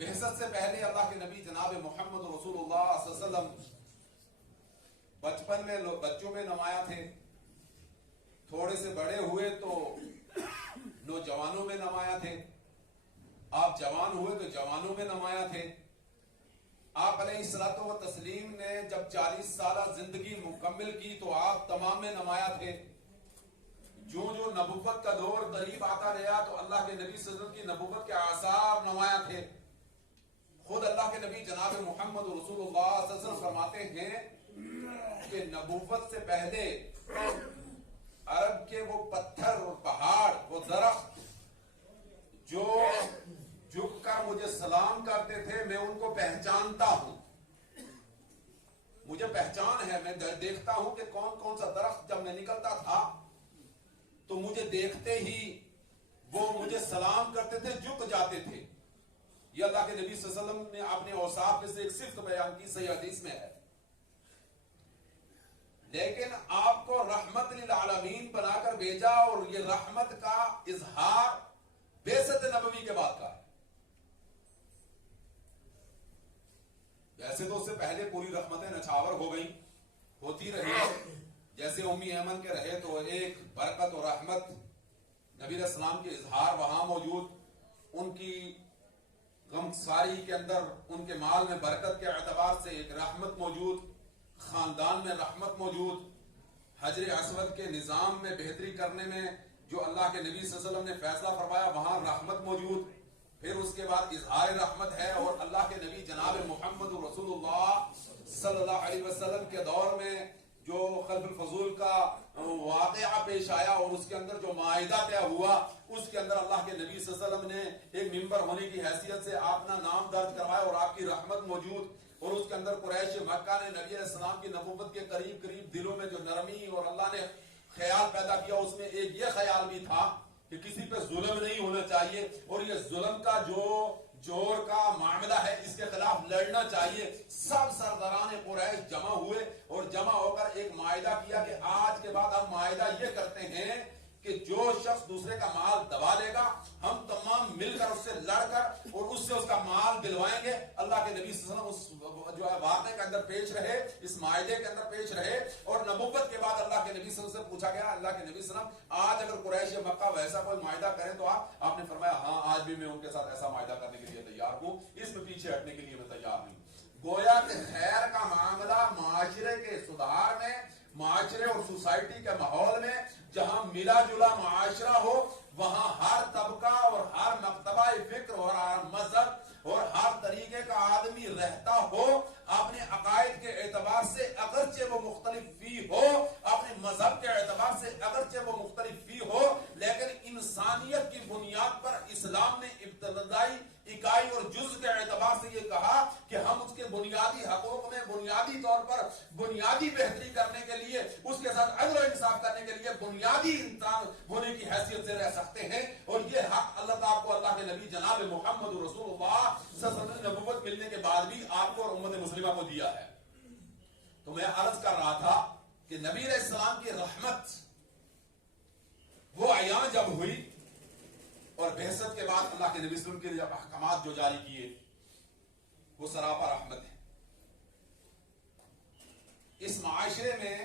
بعثت سے پہلے اللہ کے نبی جناب محمد رسول اللہ صلی اللہ علیہ وسلم بچپن میں بچوں میں نمایاں تھے، تھوڑے سے بڑے ہوئے تو نوجوانوں میں نمایاں تھے، آپ جوان ہوئے تو جوانوں میں نمایاں تھے۔ آپ علیہ الصلوۃ والتسلیم نے جب 40 سالہ زندگی مکمل کی تو آپ تمام میں نمایاں تھے۔ جو نبوت کا دور قریب آتا گیا تو اللہ کے نبی صلی اللہ علیہ وسلم کی نبوت کے آثار نمایاں تھے۔ خود اللہ کے نبی جناب محمد رسول اللہ صلی اللہ علیہ وسلم فرماتے ہیں کہ نبوت سے پہلے عرب کے وہ پتھر اور پہاڑ، وہ درخت جو جھک کر مجھے سلام کرتے تھے، میں ان کو پہچانتا ہوں، مجھے پہچان ہے، میں دیکھتا ہوں کہ کون کون سا درخت جب میں نکلتا تھا تو مجھے دیکھتے ہی وہ مجھے سلام کرتے تھے، جھک جاتے تھے۔ یہ اللہ کے نبی صلی اللہ علیہ وسلم نے اپنے اوصاف میں سے ایک صفت بیان کی، صحیح حدیث میں ہے۔ لیکن آپ کو رحمت للعالمین بنا کر بھیجا، اور یہ رحمت کا اظہار بعثت نبوی کے بعد کا ہے۔ ویسے تو اس سے پہلے پوری رحمتیں نچھاور ہو گئیں، ہوتی رہی، جیسے امی ایمن کے رہے تو ایک برکت اور رحمت نبی علیہ السلام کے اظہار وہاں موجود، ان کی غمخواری کے اندر ان کے مال میں برکت کے اعتبار سے ایک رحمت موجود، خاندان میں رحمت موجود، حجر اسود کے نظام میں بہتری کرنے میں جو اللہ کے نبی صلی اللہ علیہ وسلم نے فیصلہ فرمایا وہاں رحمت موجود۔ پھر اس کے بعد اظہار رحمت ہے، اور اللہ کے نبی جناب محمد رسول اللہ صلی اللہ علیہ وسلم کے دور میں جو خلف الفضول کا واقعہ پیش آیا اور اس کے اندر جو معاہدہ طے ہوا، اس کے اندر اللہ کے نبی صلی اللہ علیہ وسلم نے ایک ممبر ہونے کی حیثیت سے اپنا نام درج کروایا اور آپ کی رحمت موجود، اور اس کے اندر قریش مکہ نے نبی علیہ السلام کی نبوت کے قریب قریب دلوں میں جو نرمی اور اللہ نے خیال پیدا کیا، اس میں ایک یہ خیال بھی تھا کہ کسی پہ ظلم نہیں ہونا چاہیے، اور یہ ظلم کا جو جور کا معاملہ ہے اس کے خلاف لڑنا چاہیے۔ سب سرداران قریش جمع ہوئے اور جمع ہو کر ایک معاہدہ کیا کہ آج کے بعد ہم معاہدہ یہ کرتے ہیں کہ جو شخص دوسرے کا مال دبا لے گا، ہم تمام مل کر اس سے لڑ کر اور اس سے اس کا مال دلوائیں گے۔ اللہ کے نبی صلی اللہ علیہ وسلم اس جو ہے واقعے کے اندر پیش رہے، اس معاہدے کے اندر پیش رہے، اور نبوت کے بعد اللہ کے نبی صلی اللہ علیہ وسلم سے پوچھا گیا، اللہ کے نبی صلی اللہ علیہ وسلم آج اگر قریش مکہ ویسا کوئی معاہدہ کریں تو آپ نے فرمایا ہاں آج بھی میں ان کے ساتھ ایسا معاہدہ کرنے کے لیے تیار ہوں، اس میں پیچھے ہٹنے کے لیے میں تیار نہیں۔ گویا کہ خیر کا معاملہ معاشرے کے سدھار میں، معاشرے اور سوسائٹی کے ماحول میں جہاں ملا جلا معاشرہ ہو، وہاں ہر طبقہ اور ہر مکتبہ فکر اور ہر مذہب اور ہر طریقے کا آدمی رہتا ہو، اپنے عقائد کے اعتبار سے اگرچہ وہ مختلف فی ہو، اپنے مذہب کے اعتبار سے اگرچہ وہ مختلف فی ہو، لیکن انسانیت کی بنیاد پر اسلام نے ابتدائی اکائی اور جز کے اعتبار سے یہ کہا کہ ہم اس کے بنیادی حقوق میں بنیادی طور پر بنیادی بہتری کرنے کے لیے، اس کے ساتھ عدل و انصاف کرنے کے لیے بنیادی انسان ہونے کی حیثیت سے رہ سکتے ہیں، اور یہ حق اللہ تعالیٰ کو اللہ کے نبی جناب محمد رسول اللہ صلی اللہ علیہ وسلم نے نبوت ملنے کے بعد بھی آپ کو اور امت مسلمہ کو دیا ہے۔ تو میں عرض کر رہا تھا کہ نبی علیہ السلام کی رحمت وہ عیاں جب ہوئی، اور بعثت کے بعد اللہ کے نبی صلی اللہ علیہ وسلم کے جب احکامات جو جاری کیے وہ سراپا رحمت ہے۔ اس معاشرے میں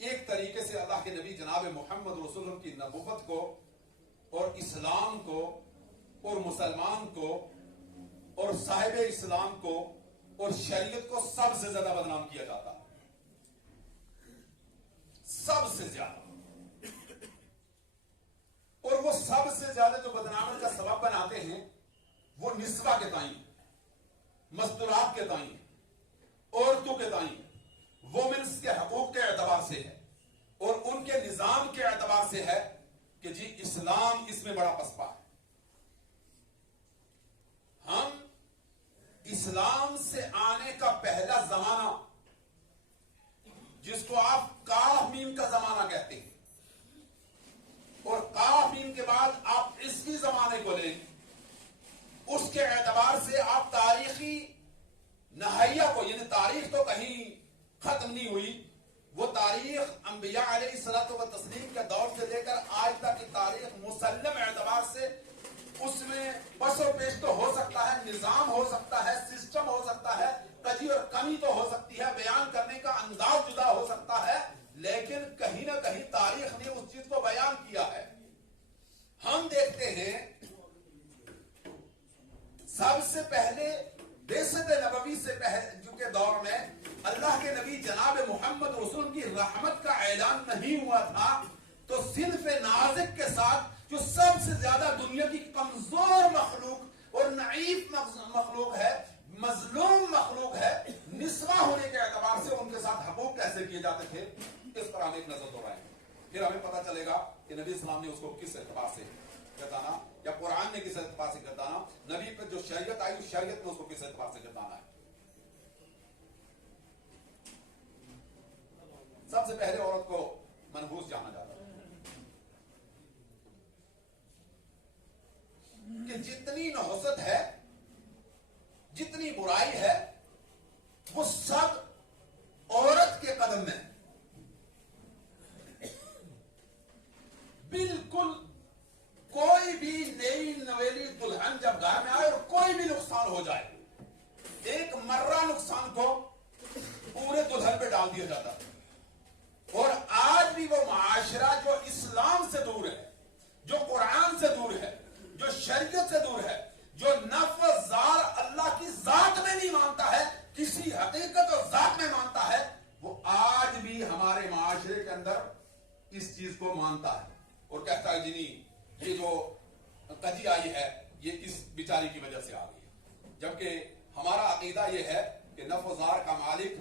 ایک طریقے سے اللہ کے نبی جناب محمد رسول اللہ کی نبوت کو اور اسلام کو اور مسلمان کو اور صاحب اسلام کو اور شریعت کو سب سے زیادہ بدنام کیا جاتا ہے، سب سے زیادہ، اور وہ سب سے زیادہ جو بدنامی کا سبب بناتے ہیں وہ نسواں کے تائیں، مستورات کے تائیں، عورتوں کے تائیں، وومنس کے حقوق کے اعتبار سے ہے، اور ان کے نظام کے اعتبار سے ہے کہ جی اسلام اس میں بڑا پسپا ہے۔ ہم اسلام سے آنے کا پہلا زمانہ جس کو آپ کاف میم کا زمانہ کہتے ہیں، اور کاف میم کے بعد آپ عیسوی زمانے کو لیں، اس کے اعتبار سے آپ تاریخی نہائیہ کو، یعنی تاریخ تو کہیں ختم نہیں ہوئی، وہ تاریخ انبیاء علیہ الصلوۃ والتسلیم کے دور سے لے کر آج تک کی تاریخ مسلم اعتبار سے اس میں بس و پیش تو نظام ہو سکتا ہے, سسٹم ہو سکتا ہے, کجی اور کمی تو ہو سکتی ہے, بیان کرنے کا انداز جدا ہو سکتا ہے, لیکن کہیں نہ کہیں تاریخ نے اس چیز کو بیان کیا ہے. ہم دیکھتے ہیں سب سے پہلے بعثت نبوی سے پہلے کے دور میں اللہ کے نبی جناب محمد رسول کی رحمت کا اعلان نہیں ہوا تھا, تو صنف نازک کے ساتھ جو سب سے زیادہ دنیا کی کمزور مخلوق اور نعیف مخلوق ہے, مظلوم مخلوق ہے, نسواں ہونے کے اعتبار سے ان کے ساتھ حقوق کیسے کیے جاتے تھے, اس پر ہم ایک نظر دوڑائیں گے. پھر ہمیں پتہ چلے گا کہ نبی اسلام نے اس کو کس اعتبار سے گردانا, یا قرآن نے کس اعتبار سے گردانا, نبی پر جو شریعت آئی اس شریعت نے اس کو کس اعتبار سے گردانا ہے. سب سے پہلے عورت کو منحوس جانا جاتا ہے کہ جتنی نحوست ہے, جتنی برائی ہے, وہ سب عورت کے قدم میں. بالکل کوئی بھی نئی نویلی دلہن جب گھر میں آئے اور کوئی بھی نقصان ہو جائے, ایک مرہ نقصان کو پورے دلہن پہ ڈال دیا جاتا ہے. اور آج بھی وہ معاشرہ جو اسلام سے دور ہے, جو قرآن سے دور ہے, جو شریعت سے دور ہے, جو نفس زار اللہ کی ذات میں نہیں مانتا ہے, کسی حقیقت اور ذات میں مانتا ہے, وہ آج بھی ہمارے معاشرے کے اندر اس چیز کو مانتا ہے اور کہتا ہے جی نہیں, یہ جو قضی آئی ہے یہ اس بیچاری کی وجہ سے آ گئی ہے. جبکہ ہمارا عقیدہ یہ ہے کہ نفس زار کا مالک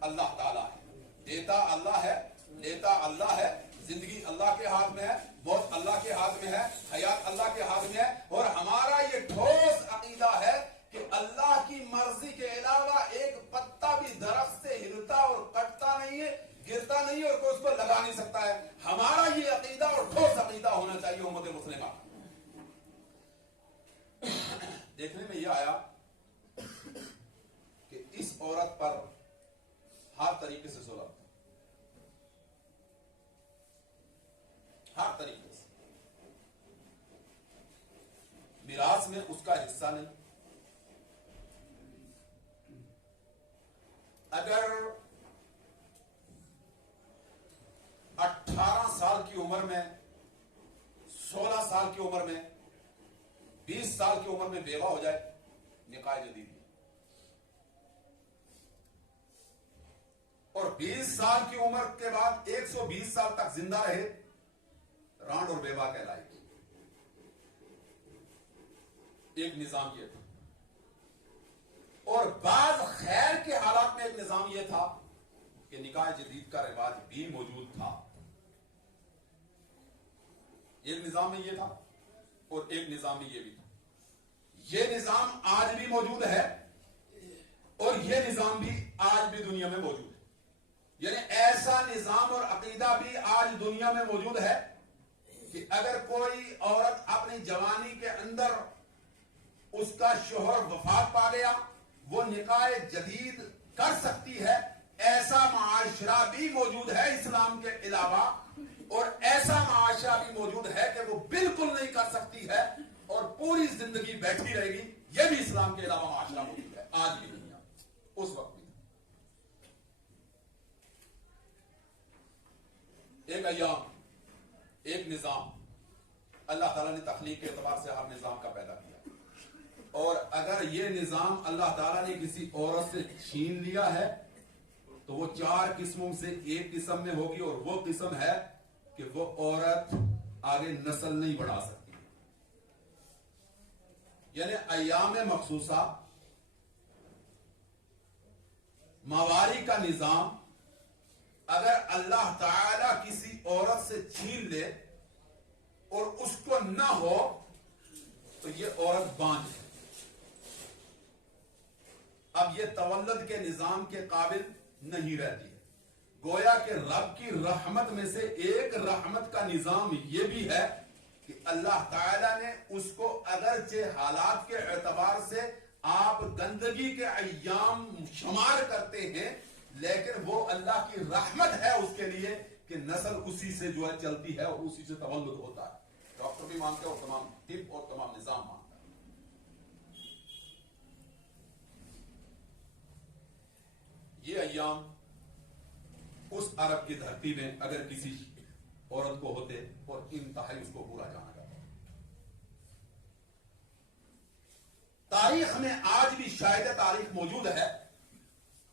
اللہ تعالیٰ ہے, دیتا اللہ ہے, لیتا اللہ ہے, زندگی اللہ کے ہاتھ میں ہے, موت اللہ کے ہاتھ میں ہے, حیات اللہ کے ہاتھ میں ہے. اور ہمارا یہ ٹھوس عقیدہ ہے کہ اللہ کی مرضی کے علاوہ ایک پتا بھی درخت سے ہلتا اور کٹتا نہیں ہے, گرتا نہیں اور کوئی اس کو لگا نہیں سکتا ہے. ہمارا یہ عقیدہ اور ٹھوس عقیدہ ہونا چاہیے امت مسلمہ. دیکھنے میں یہ آیا کہ اس عورت پر ہر طریقے سے ظلم, ہر طریقے سے. میراث میں اس کا حصہ نہیں. اگر 18 سال کی عمر میں, 16 سال کی عمر میں, 20 سال کی عمر میں بیوہ ہو جائے, نکاح جدید, اور 20 سال کی عمر کے بعد 120 سال تک زندہ رہے, رانڈ اور بیوہ کہلائے گی. ایک نظام یہ تھا. اور بعض خیر کے حالات میں ایک نظام یہ تھا کہ نکاح جدید کا رواج بھی موجود تھا. ایک نظام میں یہ تھا اور ایک نظام میں یہ بھی تھا. یہ نظام آج بھی موجود ہے اور یہ نظام بھی آج بھی دنیا میں موجود ہے. یعنی ایسا نظام اور عقیدہ بھی آج دنیا میں موجود ہے کہ اگر کوئی عورت اپنی جوانی کے اندر اس کا شوہر وفات پا گیا, وہ نکاح جدید کر سکتی ہے. ایسا معاشرہ بھی موجود ہے اسلام کے علاوہ, اور ایسا معاشرہ بھی موجود ہے کہ وہ بالکل نہیں کر سکتی ہے اور پوری زندگی بیٹھی رہے گی. یہ بھی اسلام کے علاوہ معاشرہ موجود ہے آج بھی دنیا, اس وقت بھی. ایک ایام, ایک نظام اللہ تعالیٰ نے تخلیق کے اعتبار سے ہر نظام کا پیدا کیا, اور اگر یہ نظام اللہ تعالیٰ نے کسی عورت سے چھین لیا ہے تو وہ 4 قسموں سے ایک قسم میں ہوگی, اور وہ قسم ہے کہ وہ عورت آگے نسل نہیں بڑھا سکتی. یعنی ایام مخصوصہ, مواری کا نظام اگر اللہ تعالیٰ کسی عورت سے چھین لے اور اس کو نہ ہو تو یہ عورت بانجھ ہے. اب یہ تولد کے نظام کے قابل نہیں رہتی ہے. گویا کہ رب کی رحمت میں سے ایک رحمت کا نظام یہ بھی ہے کہ اللہ تعالیٰ نے اس کو اگرچہ حالات کے اعتبار سے آپ گندگی کے ایام شمار کرتے ہیں, لیکن وہ اللہ کی رحمت ہے اس کے لیے کہ نسل اسی سے جو ہے چلتی ہے اور اسی سے تولد ہوتا ہے. ڈاکٹر بھی مانتے ہیں اور تمام طب اور تمام نظام مانتا ہے. ایام اس عرب کی دھرتی میں اگر کسی عورت کو ہوتے اور انتہائی اس کو برا جانا جاتا. تاریخ میں آج بھی شاہد تاریخ موجود ہے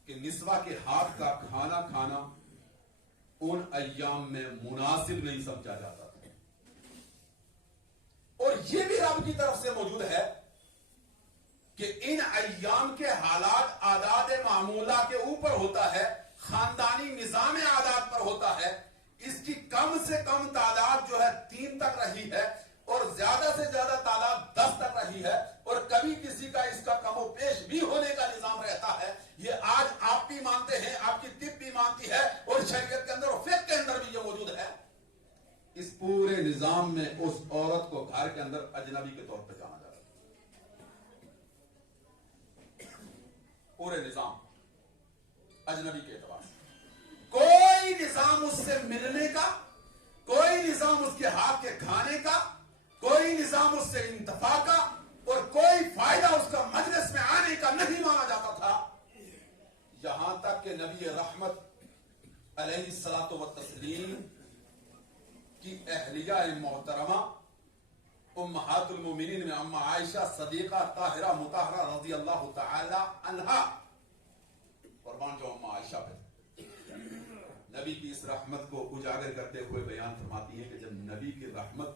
کہ نسوہ کے ہاتھ کا کھانا کھانا ان ایام میں مناسب نہیں سمجھا جاتا تھا. اور یہ بھی رب کی طرف سے موجود ہے کہ ان ایام کے حالات عادات معمولہ کے اوپر ہوتا ہے, خاندانی نظام عادات پر ہوتا ہے. اس کی کم سے کم تعداد جو ہے 3 تک رہی ہے اور زیادہ سے زیادہ تعداد 10 تک رہی ہے, اور کبھی کسی کا اس کا کم و بیش بھی ہونے کا نظام رہتا ہے. یہ آج آپ بھی مانتے ہیں, آپ کی طب بھی مانتی ہے, اور شریعت کے اندر اور فقہ کے اندر بھی یہ موجود ہے. اس پورے نظام میں اس عورت کو گھر کے اندر اجنبی کے طور پر جانا جاتا ہے. پورے نظام اجنبی کے اعتبار سے کوئی نظام اس سے ملنے کا, کوئی نظام اس کے ہاتھ کے کھانے کا, کوئی نظام اس سے انتفاع کا, اور کوئی فائدہ اس کا مجلس میں آنے کا نہیں مانا جاتا تھا. یہاں تک کہ نبی رحمت علیہ الصلوۃ والتسلیم کی اہلیہ محترمہ امہات المومنین میں اما عائشہ صدیقہ طاہرہ مطہرہ رضی اللہ تعالی عنہا, قربان جو اما عائشہ پہ نبی کی اس رحمت کو اجاگر کرتے ہوئے بیان فرماتی ہیں کہ جب نبی کی رحمت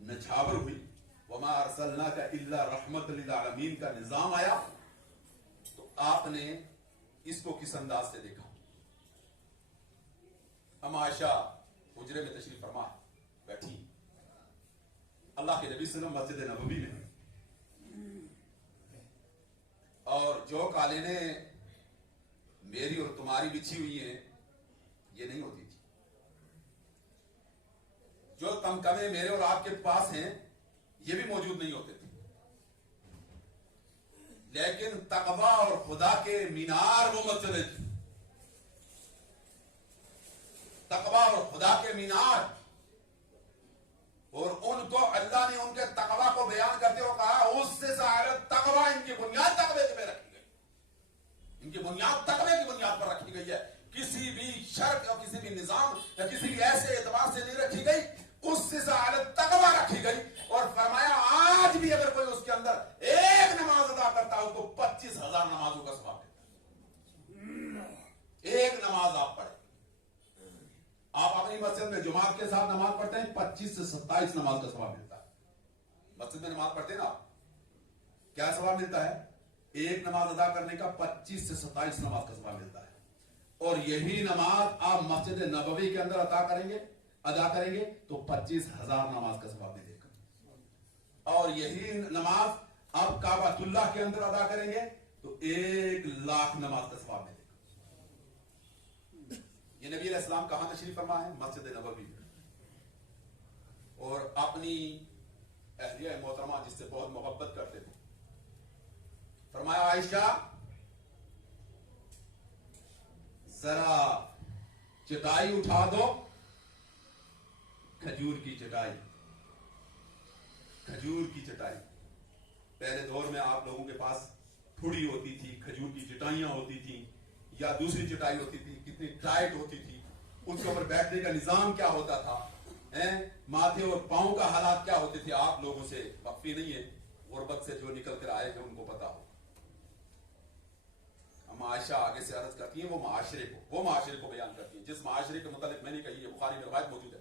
نچھاور ہوئی, وما ارسلناک الا رحمت للعالمین کا نظام آیا, تو آپ نے اس کو کس انداز سے دیکھا. اما عائشہ حجرے میں تشریف فرما بیٹھی, اللہ کے نبی صلی اللہ علیہ وسلم مسجد نبوی میں, اور جو قالینیں میری اور تمہاری بچھی ہوئی ہیں یہ نہیں ہوتی تھی, جو تمکمے میرے اور آپ کے پاس ہیں یہ بھی موجود نہیں ہوتے تھے. لیکن تقوی اور خدا کے مینار وہ مسجد تھی, تقوی اور خدا کے مینار, اور ان کو اللہ نے ان کے تقوی کو بیان کرتے ہوئے کہا اس سے زائد تقوی ان کی بنیاد تقوی پہ رکھی گئی, ان کی بنیاد تقوی کی بنیاد پر رکھی گئی ہے. کسی بھی شرط یا کسی بھی نظام یا کسی بھی ایسے اعتبار سے نہیں رکھی گئی, اس سے زائد تقوی رکھی گئی. اور فرمایا آج بھی اگر کوئی اس کے اندر ایک نماز ادا کرتا ہے اس کو 25,000 نمازوں کا ثواب ملتا ہے. ایک نماز آپ پڑھیں, آپ اپنی مسجد میں جماعت کے ساتھ نماز پڑھتے ہیں 25 سے 27 نماز کا ثواب ملتا ہے. مسجد میں نماز پڑھتے ہیں نا, کیا ثواب ملتا ہے؟ ایک نماز ادا کرنے کا 25 سے 27 نماز کا ثواب ملتا ہے. اور یہی نماز آپ مسجد نبوی کے اندر ادا کریں گے تو 25,000 نماز کا ثواب ملے گا. اور یہی نماز آپ کعبۃ اللہ کے اندر ادا کریں گے تو 1,00,000 نماز کا ثواب ملے گا. یہ نبی علیہ السلام کہاں تشریف فرما ہے؟ مسجد نبوی میں. اور اپنی اہلیہ محترمہ جس سے بہت محبت کرتے تھے, فرمایا عائشہ ذرا چٹائی اٹھا دو, کھجور کی چٹائی, کھجور کی چٹائی. پہلے دور میں آپ لوگوں کے پاس ٹھوڑی ہوتی تھی, کھجور کی چٹائیاں ہوتی تھیں, یا دوسری چٹائی ہوتی تھی, کتنی ٹائٹ ہوتی تھی, اس کے اوپر بیٹھنے کا نظام کیا ہوتا تھا, ماتھے اور پاؤں کا حالات کیا ہوتے تھے, آپ لوگوں سے وقفی نہیں ہے, غربت سے جو نکل کر آئے ہیں ان کو پتا ہو. عائشہ آگے سے عرض کرتی ہیں وہ معاشرے کو بیان کرتی ہیں جس معاشرے کے متعلق میں نے کہی ہے, بخاری میں روایت موجود ہے.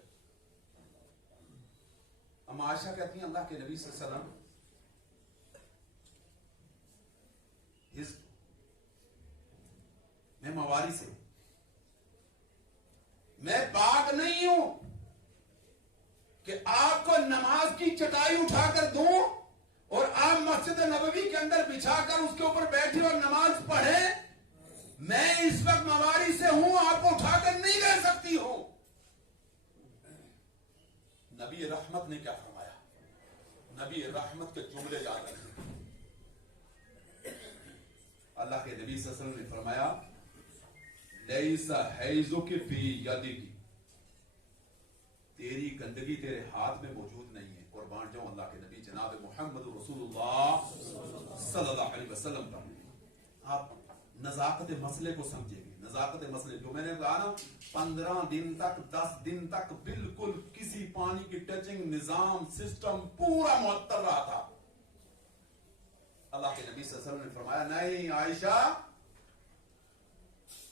اما عائشہ کہتی ہیں اللہ کے نبی صلی اللہ علیہ وسلم میں مواری سے ہوں, میں پاک نہیں ہوں کہ آپ کو نماز کی چٹائی اٹھا کر دوں اور آپ مسجد نبوی کے اندر بچھا کر اس کے اوپر بیٹھے اور نماز پڑھیں. میں اس وقت مواری سے ہوں, آپ کو اٹھا کر نہیں رہ سکتی ہوں. نبی رحمت نے کیا فرمایا؟ نبی رحمت کے جملے یاد رکھیں. اللہ کے نبی صلی اللہ علیہ وسلم نے فرمایا لیس حیزک فی یدک, تیری گندگی تیرے ہاتھ میں موجود نہیں ہے. قربان جاؤں اللہ کے نبی جناب محمد رسول اللہ صلی اللہ علیہ وسلم کا. آپ نزاکت مسئلے کو سمجھے گی. نزاکت مسئلے جو میں نے کہا نا 15 دن تک 10 دن تک بالکل کسی پانی کی ٹچنگ نظام سسٹم پورا معطل رہا تھا. اللہ کے نبی صلی اللہ علیہ وسلم نے فرمایا نہیں عائشہ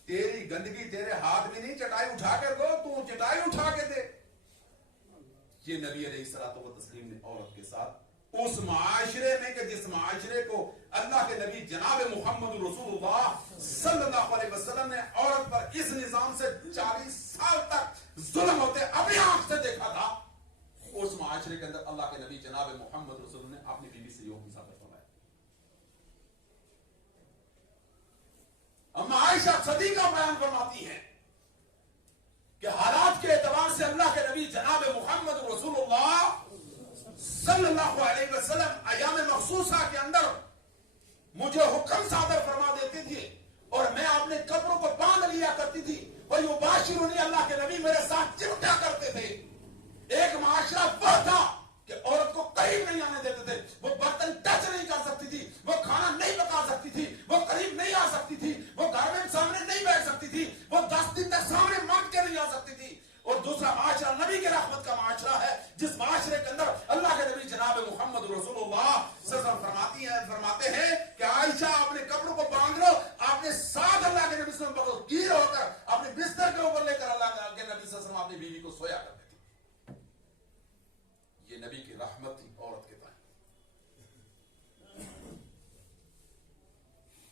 تیری گندگی تیرے ہاتھ میں نہیں, چٹائی اٹھا کے دو, تو چٹائی اٹھا کے دے. یہ نبی علیہ الصلوۃ والتسلیم نے عورت کے ساتھ اس معاشرے میں کہ جس معاشرے کو اللہ کے نبی جناب محمد رسول اللہ صلی اللہ علیہ وسلم نے عورت پر اس نظام سے 40 سال تک ظلم ہوتے اپنی آنکھ سے دیکھا تھا, اس معاشرے کے اندر اللہ کے نبی جناب محمد رسول اللہ نے اپنی بیوی سے یہ حکم صادر فرمایا. اما عائشہ صدیقہ بیان فرماتی ہیں کہ حالات کے اعتبار سے اللہ کے نبی جناب محمد رسول اللہ صلی اللہ علیہ وسلم ایام مخصوصہ کے اندر مجھے حکم صادر فرما دیتی تھی اور میں اپنے کپڑوں کو باندھ لیا کرتی تھی. وَيُبَاشِرُنِي اللہ کے نبی میرے ساتھ چمٹا کرتے تھے. ایک معاشرہ وہ تھا کہ عورت کو قریب نہیں آنے دیتے تھے, وہ برتن ٹچ نہیں کر سکتی تھی, وہ کھانا نہیں پکا سکتی تھی, وہ قریب نہیں آ سکتی تھی, وہ گھر میں سامنے نہیں بیٹھ سکتی تھی, وہ 10 دن تک سامنے مانگ کے نہیں آ سکتی تھی. اور دوسرا معاشرہ نبی کے رحمت کا معاشرہ ہے جس معاشرے کے اندر اللہ کے نبی جناب محمد رسول اللہ صلی اللہ علیہ وسلم فرماتے ہیں کہ عائشہ اپنے کپڑوں کو باندھ لو, اپنے ساتھ اللہ کے نبی صلی اللہ علیہ وسلم گیر ہو کر اپنے بستر کے اوپر لے کر اللہ کے نبی صلی اللہ علیہ وسلم اپنی بیوی کو سویا کرتے تھے. یہ نبی کی رحمت تھی عورت کے تائیں.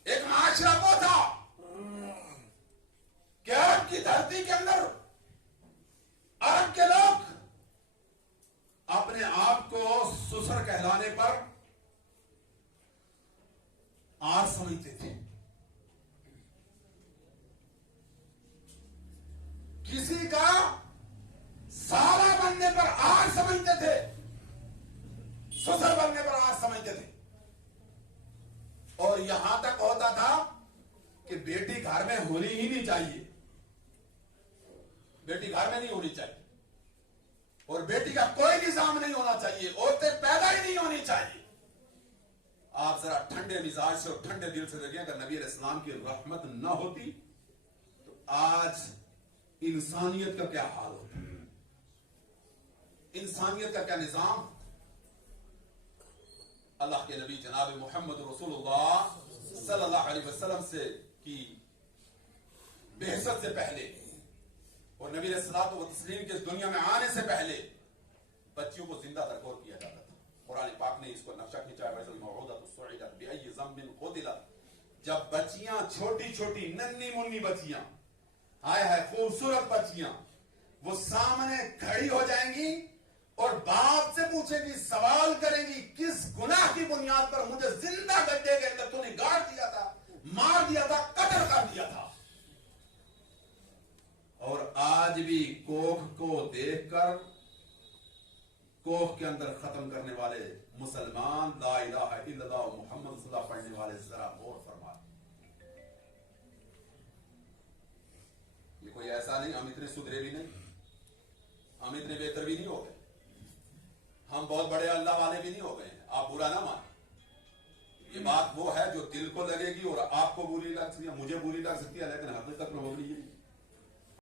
ایک معاشرہ وہ تھا کہ عرب کی دھرتی کے اندر عرب کے لوگ اپنے آپ کو سسر کہلانے پر آر سمجھتے تھے. کسی کا سارا بننے پر آر سمجھتے تھے, سسر بننے پر آر سمجھتے تھے. اور یہاں تک ہوتا تھا کہ بیٹی گھر میں ہونی ہی نہیں چاہیے, بیٹی گھر میں نہیں ہونی چاہیے, اور بیٹی کا کوئی نظام نہیں ہونا چاہیے, عورتیں پیدا ہی نہیں ہونی چاہیے. آپ ذرا ٹھنڈے مزاج سے اور ٹھنڈے دل سے دیکھیں, اگر نبی علیہ السلام کی رحمت نہ ہوتی تو آج انسانیت کا کیا حال ہوتا, انسانیت کا کیا نظام. اللہ کے نبی جناب محمد رسول اللہ صلی اللہ علیہ وسلم سے کی بعثت سے پہلے اور نبی علیہ الصلوۃ والتسلیم کے اس دنیا میں آنے سے پہلے بچیوں کو زندہ درگور کیا جاتا تھا. قرآن پاک نے اس کو نقشہ کھینچا ہے, ویسے الموعودۃ سعیدت بأی ذنب قتلت. جب بچیاں چھوٹی چھوٹی ننھی منی بچیاں, ہائے ہائے خوبصورت بچیاں, وہ سامنے کھڑی ہو جائیں گی اور باپ سے پوچھیں گی, سوال کریں گی, کس گناہ کی بنیاد پر مجھے زندہ گڈھے کے اندر تو نے گاڑ دیا تھا, مار دیا تھا, قتل کر دیا تھا. اور آج بھی کوکھ کو دیکھ کر کوکھ کے اندر ختم کرنے والے مسلمان لا الہ الا اللہ محمد صلی اللہ علیہ وسلم پڑھنے والے ذرا غور فرما. یہ کوئی ایسا نہیں ہم اتنے سدھرے بھی نہیں, ہم اتنے بہتر بھی نہیں ہو گئے, ہم بہت بڑے اللہ والے بھی نہیں ہو گئے ہیں. آپ برا نہ مانیں, یہ بات وہ ہے جو دل کو لگے گی اور آپ کو بری لگ سکتی ہے, مجھے بری لگ سکتی ہے, لیکن حقیقت میں وہ نہیں ہے.